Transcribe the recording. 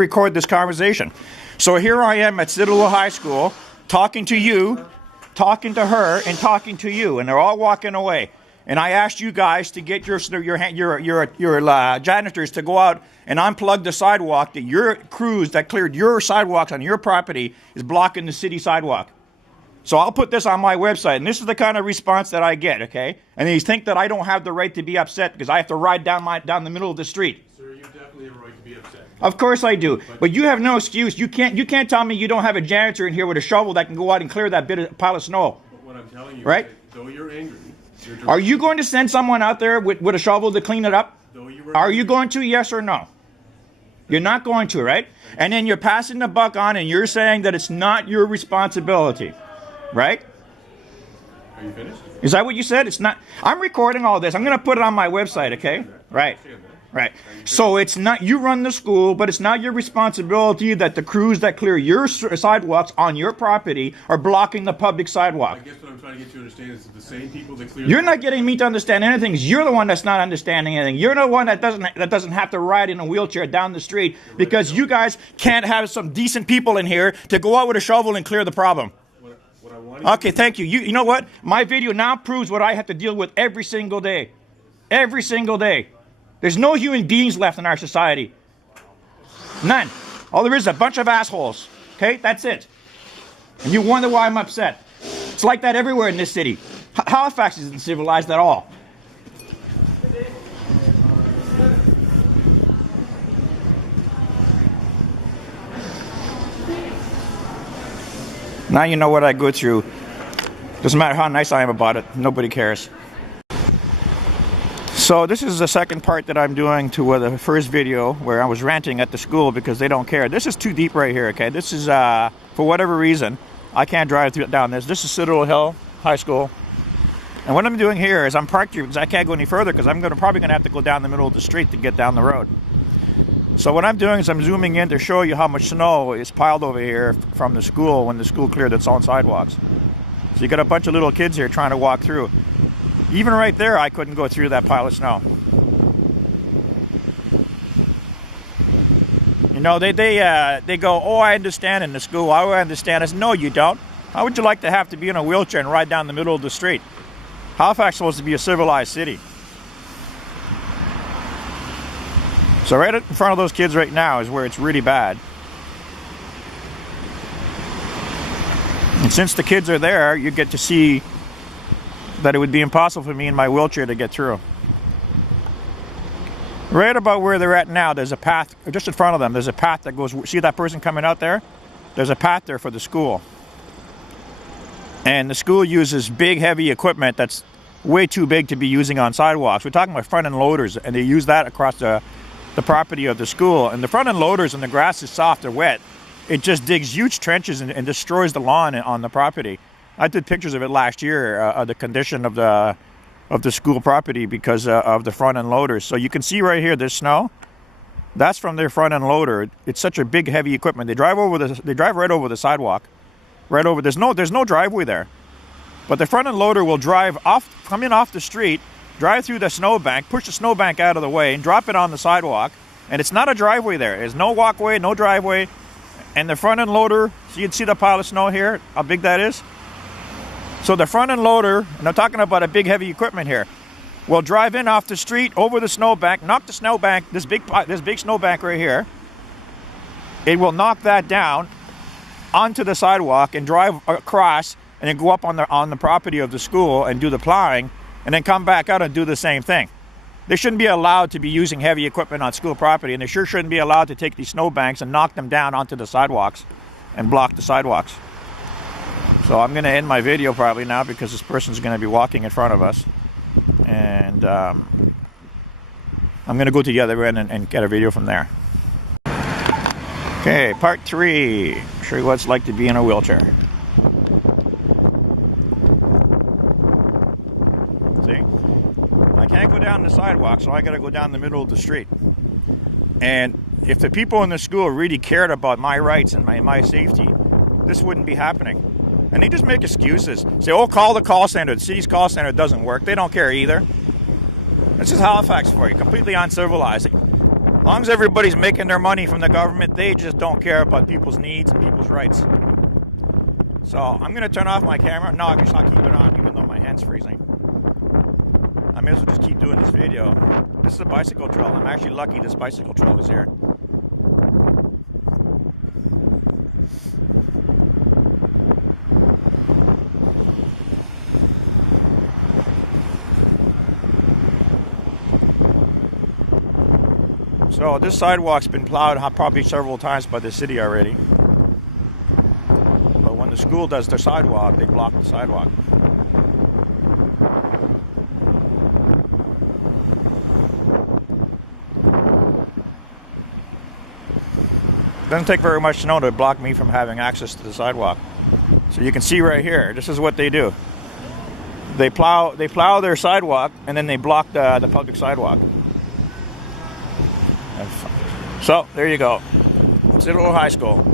record this conversation. So here I am at Citadel High School talking to you, talking to her, and talking to you, and they're all walking away. And I asked you guys to get your janitors to go out and unplug the sidewalk that your crews that cleared your sidewalks on your property is blocking the city sidewalk. So I'll put this on my website, and this is the kind of response that I get, okay? And they think that I don't have the right to be upset because I have to ride down the middle of the street. Sir, you definitely have a right to be upset. Of course I do, but you have no excuse. You can't tell me you don't have a janitor in here with a shovel that can go out and clear that pile of snow. But what I'm telling you, right? Is that though you're angry, are you going to send someone out there with a shovel to clean it up? Are you going to? Yes or no? You're not going to, right? And then you're passing the buck on, and you're saying that it's not your responsibility, right? Are you finished? Is that what you said? It's not. I'm recording all this. I'm going to put it on my website, okay? Right. Right. So it's not, you run the school, but it's not your responsibility that the crews that clear your sidewalks on your property are blocking the public sidewalk. I guess what I'm trying to get you to understand is that the same people that clear... You're not getting me to understand anything. You're the one that's not understanding anything. You're the one that doesn't have to ride in a wheelchair down the street because you guys can't have some decent people in here to go out with a shovel and clear the problem. Okay, thank you. You know what? My video now proves what I have to deal with every single day. Every single day. There's no human beings left in our society. None. All there is a bunch of assholes. Okay? That's it. And you wonder why I'm upset. It's like that everywhere in this city. Halifax isn't civilized at all. Now you know what I go through. Doesn't matter how nice I am about it. Nobody cares. So this is the second part that I'm doing to the first video where I was ranting at the school because they don't care. This is too deep right here, okay? This is, for whatever reason, I can't drive down this. This is Citadel Hill High School. And what I'm doing here is I'm parked here because I can't go any further because I'm probably going to have to go down the middle of the street to get down the road. So what I'm doing is I'm zooming in to show you how much snow is piled over here from the school when the school cleared its own sidewalks. So you got a bunch of little kids here trying to walk through. Even right there, I couldn't go through that pile of snow. You know, they go, oh, I understand in the school. I understand. I said, no, you don't. How would you like to have to be in a wheelchair and ride down the middle of the street? Halifax is supposed to be a civilized city. So right in front of those kids right now is where it's really bad. And since the kids are there, you get to see that it would be impossible for me in my wheelchair to get through. Right about where they're at now, there's a path, just in front of them, there's a path that goes, see that person coming out there? There's a path there for the school. And the school uses big, heavy equipment that's way too big to be using on sidewalks. We're talking about front-end loaders, and they use that across the property of the school. And the front-end loaders, and the grass is soft or wet, it just digs huge trenches and destroys the lawn on the property. I did pictures of it last year, of the condition of the school property because of the front-end loaders. So you can see right here, there's snow. That's from their front-end loader. It's such a big, heavy equipment. They drive right over the sidewalk, right over. There's no driveway there, but the front-end loader will come in off the street, drive through the snowbank, push the snowbank out of the way, and drop it on the sidewalk. And it's not a driveway there. There's no walkway, no driveway. And the front-end loader, so you can see the pile of snow here, how big that is. So the front-end loader, and I'm talking about a big heavy equipment here, will drive in off the street over the snowbank, knock the snowbank, this big snowbank right here. It will knock that down onto the sidewalk and drive across and then go up on the property of the school and do the plowing and then come back out and do the same thing. They shouldn't be allowed to be using heavy equipment on school property, and they sure shouldn't be allowed to take these snowbanks and knock them down onto the sidewalks and block the sidewalks. So I'm going to end my video probably now because this person's going to be walking in front of us. And I'm going to go to the other end and get a video from there. Okay, part 3. Show you what it's like to be in a wheelchair. See? I can't go down the sidewalk, so I got to go down the middle of the street. And if the people in the school really cared about my rights and my safety, this wouldn't be happening. And they just make excuses. Say, oh, call the call center. The city's call center doesn't work. They don't care either. This is Halifax for you. Completely uncivilized. As long as everybody's making their money from the government, they just don't care about people's needs and people's rights. So I'm going to turn off my camera. No, I guess I'll keep it on even though my hand's freezing. I may as well just keep doing this video. This is a bicycle trail. I'm actually lucky this bicycle trail is here. So this sidewalk's been plowed probably several times by the city already. But when the school does their sidewalk, they block the sidewalk. Doesn't take very much snow to block me from having access to the sidewalk. So you can see right here, this is what they do. They plow their sidewalk and then they block the public sidewalk. So there you go. Citadel High School.